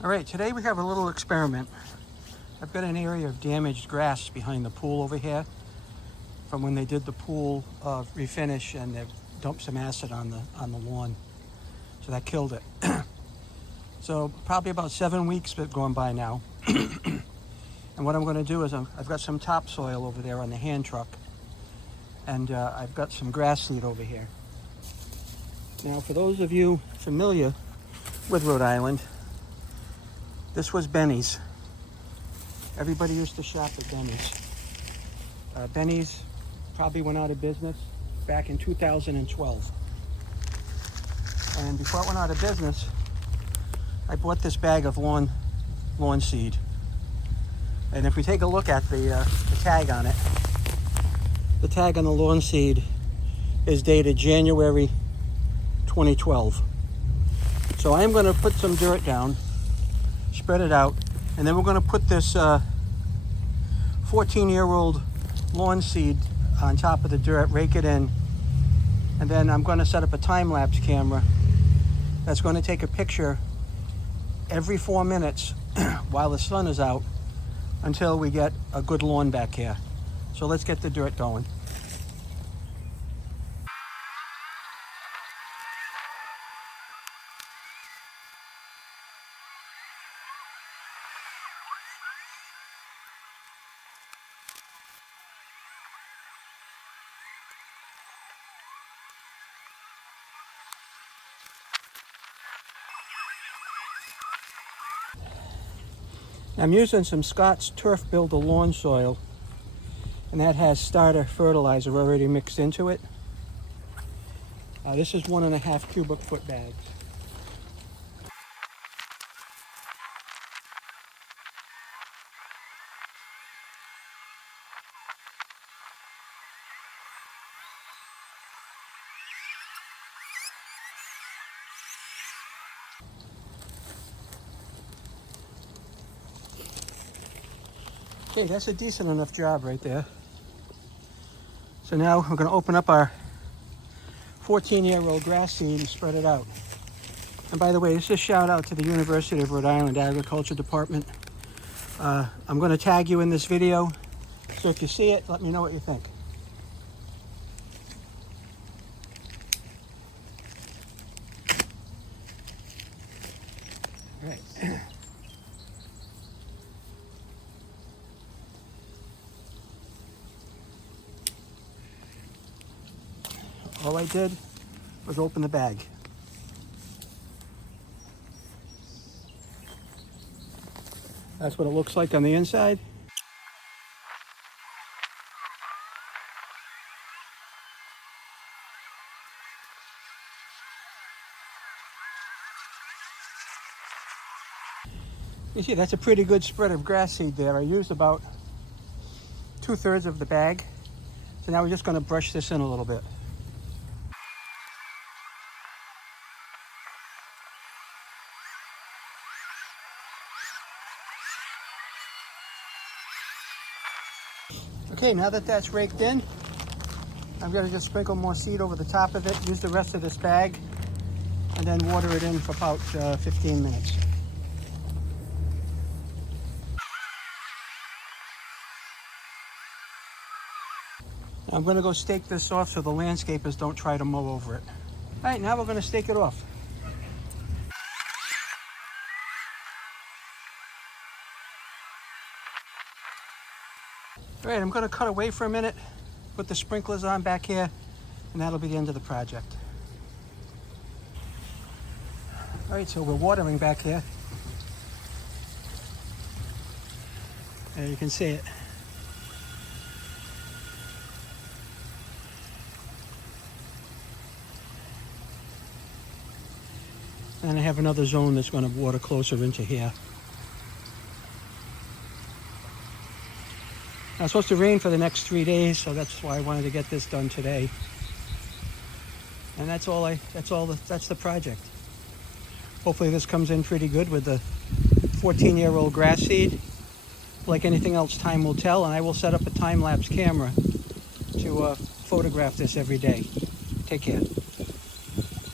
All right, today we have a little experiment. I've got an area of damaged grass behind the pool over here from when they did the pool refinish and they dumped some acid on the lawn. So that killed it. So probably about 7 weeks have gone by now. And what I'm going to do is I've got some topsoil over there on the hand truck, and I've got some grass seed over here. Now, for those of you familiar with Rhode Island, this was Benny's. Everybody used to shop at Benny's. Benny's probably went out of business back in 2012. And before it went out of business, I bought this bag of lawn seed. And if we take a look at the tag on it, the tag on the lawn seed is dated January 2012. So I am going to put some dirt down, spread it out, and then we're going to put this 14-year-old lawn seed on top of the dirt, rake it in, and then I'm going to set up a time-lapse camera that's going to take a picture every 4 minutes while the sun is out until we get a good lawn back here. So let's get the dirt going. I'm using some Scott's Turf Builder lawn soil, and that has starter fertilizer already mixed into it. This is 1.5 cubic foot bags. Okay, that's a decent enough job right there. So now we're going to open up our 14-year-old grass seed and spread it out. And by the way, this is a shout out to the University of Rhode Island Agriculture Department. I'm going to tag you in this video, so if you see it, let me know what you think. All right. All I did was open the bag. That's what it looks like on the inside. You see, that's a pretty good spread of grass seed there. I used about 2/3 of the bag. So now we're just going to brush this in a little bit. Okay, now that that's raked in, I'm going to just sprinkle more seed over the top of it, use the rest of this bag, and then water it in for about 15 minutes. I'm going to go stake this off so the landscapers don't try to mow over it. All right, now we're going to stake it off. All right, I'm going to cut away for a minute, put the sprinklers on back here, and that'll be the end of the project. All right, so we're watering back here. There you can see it. And I have another zone that's going to water closer into here. Now, it's supposed to rain for the next 3 days, so that's why I wanted to get this done today. And that's the project. Hopefully this comes in pretty good with the 14-year-old grass seed. Like anything else, time will tell, and I will set up a time-lapse camera to photograph this every day. Take care.